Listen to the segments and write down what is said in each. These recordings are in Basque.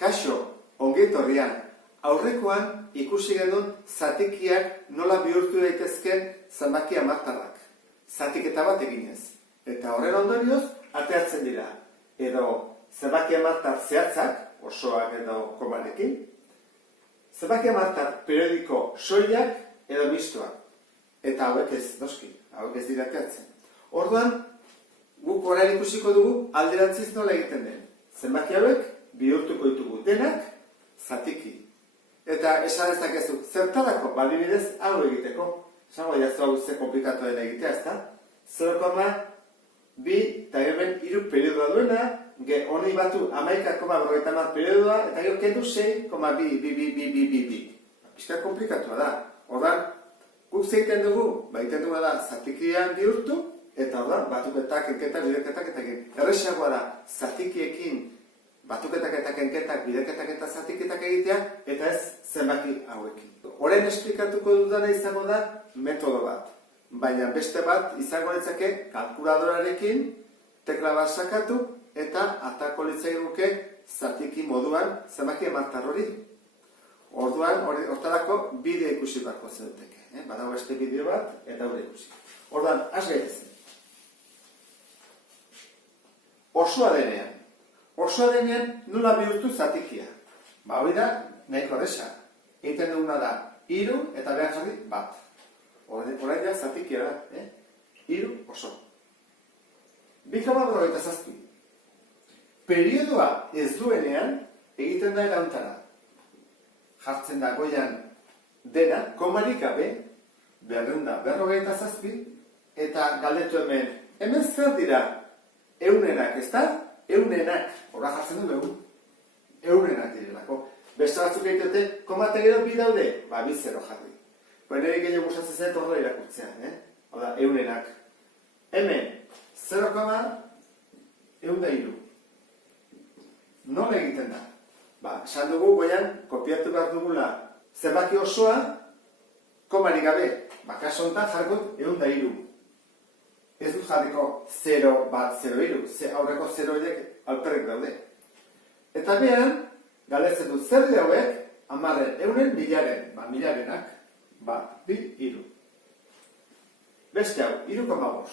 Kaixo, ongi etorrian. Aurrekoan ikusi genuen zatikiak nola bihurtu daitezken zenbaki hamartarrak. Zatiketa bat eginez. Eta horren ondorioz, ateratzen dira. Edo zenbaki hamartar zehatzak, osoak edo komarekin. Zenbaki hamartar periodiko soilak edo mistoak. Eta hauek ez, noski, hauek ez dira ateratzen. Orduan, guk orain ikusiko dugu alderantziz nola egiten den. Zenbaki hauek bihurtuko ditugu denak zatiki. Eta esan dezakezu, zertarako adibidez hau egiteko. Esango jazu hau ze komplikatu den egitea, ezta? 0,2 eta hemen 3 periodoa duena, honi batu 11,50 periodoa, eta gero kendu 6,2. Pixka komplikatua da. Ordan, guk zeiten dugu, baiten dugu da zatikian bihurtu, eta ordan, batuketak, enketak, bideketak eta egin. Erresagoa da, zatikiekin batuketak eta kenketak, bideketak eta zatiketak egitea, eta ez zenbaki hauekin. Orain esplikatuko dudana izango da metodo bat. Baina beste bat izango litzake kalkuladorarekin tekla bat sakatu eta atako litzaiguke zatiki moduan zenbaki hamartar hori. Orduan, hortarako bideo ikusi beharko zenuteke. Badago beste bideo bat eta hori ikusi. Orduan, has gaitezen. Osoa denean nola bihurtu zatikia. Hori da, nahiko erresa. Egiten duguna da, 3 eta behar jarri bat. Orain da zatikia da, 3 oso. 2,27. Periodoa ez duenean egiten da erauntara. Jartzen da goian dena, komarik gabe, 227, eta galdetu hemen zer dira eunenak, ez da? Eunenak, horra jartzen du eunenak direlako. Beste batzuk egitete, komate gero 2 daude, 2 0 jarri. Nire gehiago gustatzen zen horrela irakurtzean, Oda, eunenak. Hemen, 0,3. Nola egiten da? Esan dugu goian, kopiatu behar dugula zenbaki osoa, komarik gabe. Kasu honetan jargot 3. Ez dut jarriko 0, 1, 0, 3. Aurreko 0 horiek alperrek daude. Eta behan, galdetzen dut zer dira hauek, 10, euren, milaren. Milarenak, 2, 3. Beste hau, 3,5.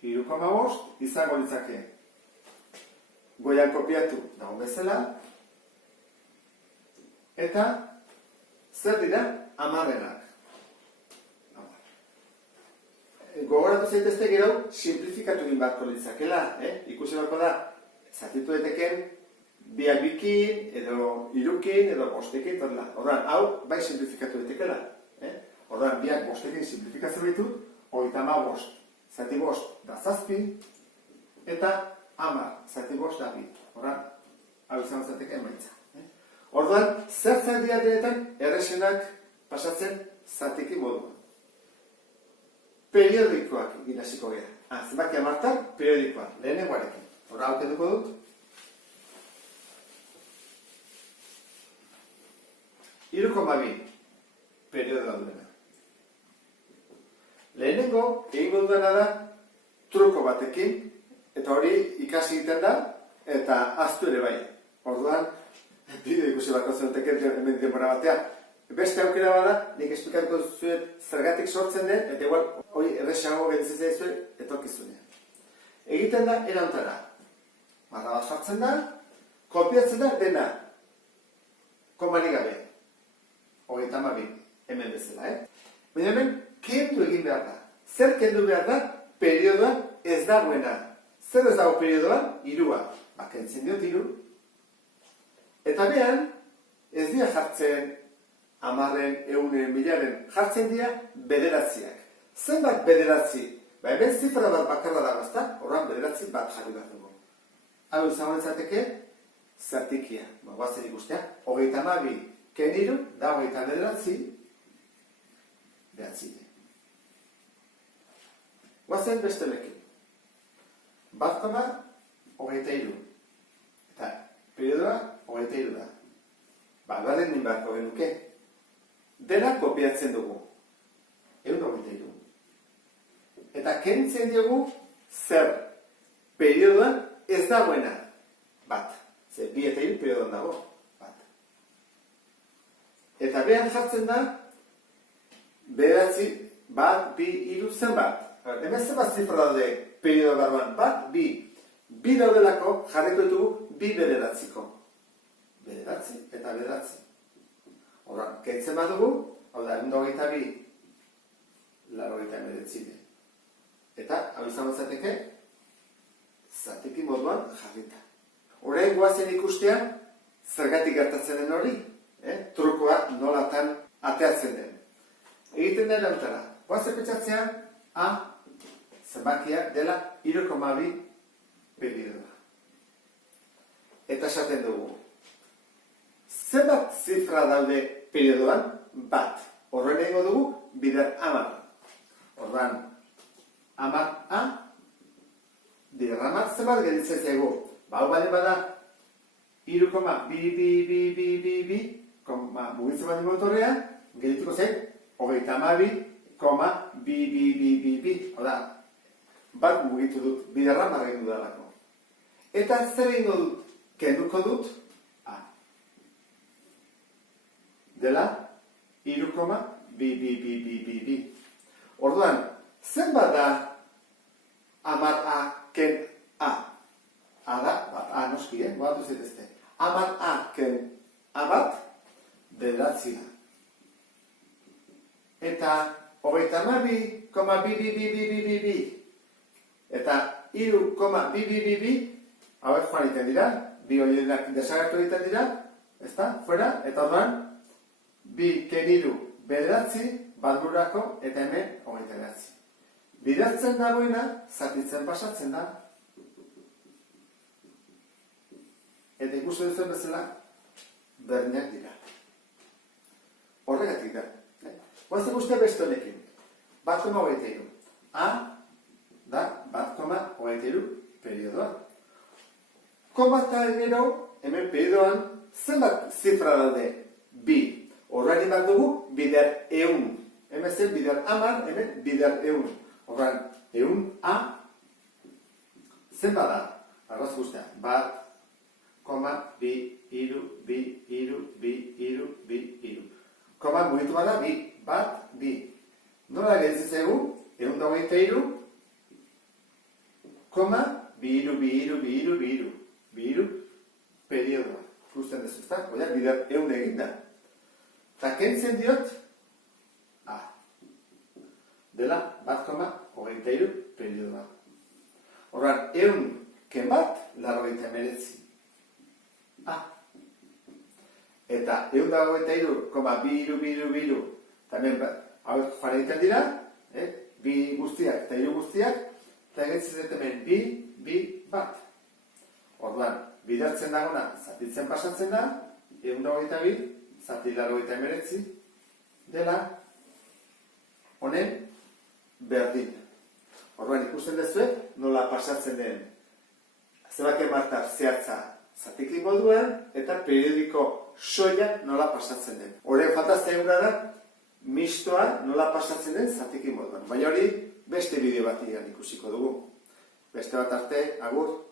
3,5 izango litzake. Goian kopiatu dago bezala. Eta zer dira 10-enak. Gogoratu zaitezte gero, simplifikatu egin beharko litzakela. Ikusi beharko da, zatitu daiteken, 2 bikin, edo 3kin, edo 5ekin, ordan, hau, bai simplifikatu daitekela. Ordan, 2 5ekin simplifikatzen ditut, 35, zati 5 da 7, eta 10, zati 5 da 2. Ordan, hau izan zateke emaitza. Ordan, zer zatia denetan, erresenak pasatzen zatiki moduan. Periodikoak ginasiko gara. Zenbaki hamartar, periodikoak. Lehenengoarekin. Horra auketuko dut. 3,2 periodoa duena. Lehenengo, egingo dudana da, truko batekin, eta hori ikasi egiten da, eta ahaztu ere bai. Orduan, bideo ikusi bako zenuteke hemen denbora batean. Beste aukera bada, nik esplikatuko zuet zergatik sortzen den, eta igual, hori erresago gelditzen zaizuen, etorkizunean. Egiten da, erauntara. Barra bat jartzen da, kopiatzen da, dena. Komarik gabe. 32, hemen bezala, Baina hemen, kendu egin behar da. Zer kendu behar da, periodoan ez dagoena. Zer ez dago periodoan? 3. Kentzen diot 3. Eta behan, ez dira jartzen 10, 100, 1000, jartzen dira bederatziak. Zenbat bederatzi? Hemen zifra bat bakarra dago, ezta? Horran bederatzi bat jarri behar dugu. Hau izango litzateke, zatikia. Guazen ikustea. 32, ken 3, da 29, behatzi. Guazen beste lekin. 1,23. Eta periodoa 23 da. Baren nin beharko genuke. Dena kopiatzen dugu. 1,23. Eta kentzen diogu zer periodoan ez dagoena. Bat. Ze bi eta hiru periodoan dago. Bat. Eta behan jartzen da, bederatzi, bat, bi, hiru, zenbat. Hemen zenbat zifra daude periodo barruan. Bat, bi. Bi daudelako jarriko ditugu bi bederatziko. Bederatzi eta bederatzi. Horra, kentzen badugu, hau da, 122, 89. Eta, hau izan batzateke, zatiki moduan jarrita. Horrein guazen ikustea, zergatik gertatzen den hori, trukoa nolatan ateatzen den. Egiten den erantara, guazen petxatzea, A, zenbakia dela 3,2 periodoa. Eta esaten dugu, zenbat zifra daude periodoan? Bat. Horren egingo dugu, bider 10. Horren, 10A, bider 10 zenbat gelditzen zaigu. Hau bale bada, 3,2, mugitzen bali motorrea, geldituko zen, 32,2. Hau da, bat mugitu dut, bider 10 egin dudalako. Eta zer egingo dut? Kenduko dut, A. Dela, 3,2. Orduan, zenbat da 10A ken A? A da, A noski, batu zetezte. 10A ken A bat, bederatzia. Eta, 32,2. Eta, 3,2. Hauek joan egiten dira, bi horienak desagertu egiten dira, ezta, fuera, eta orduan, bi ken hiru bederatzi, bat bururako, eta hemen 29. Bideratzen dagoena, zatitzen pasatzen da. Eta ikusten duzuen bezala, berdinak dira. Horregatik da. Guazen guztia beste honekin. 1,23. A da 1,23 periodoa. Koma eta gero, hemen periodoan, zenbat zifra daude? Bi. Horrean bat dugu, bider 100. Hemen zen bider 10, hemen bider 100. Horrean, 100A, zenbat da? Arraz guztia, bat, koma, bi, hiru, bi, hiru, bi, hiru, bi, hiru. Koma mugitu bada, bi, bat, bi. Nola gelditzen zaigu? 123, koma, bi, hiru, bi, hiru, bi, hiru, bi, hiru. Bihiru, periodoa. Ikusten dezu, ezta? Oia, bider 100 egin da. Eta kentzen diot, A. Dela, 1,23 periodoa. Horran, 100 ken bat, 89. A. Eta 123,2, tamen, hau joan egiten dira, bi guztiak eta hiru guztiak, eta egitzen dut hemen bi, bat. Orduan, bidertzen dagona, zatitzen pasatzen da, 122, zati 89, dela, honen, berdin. Orduan, ikusten dezuek, nola pasatzen den, zebake martar zehatza zatiki moduan, eta periodiko soiak nola pasatzen den. Horren fantazia egura da, mistoa nola pasatzen den zatiki moduan. Baina hori, beste bideo bat ikusiko dugu. Beste bat arte, agur.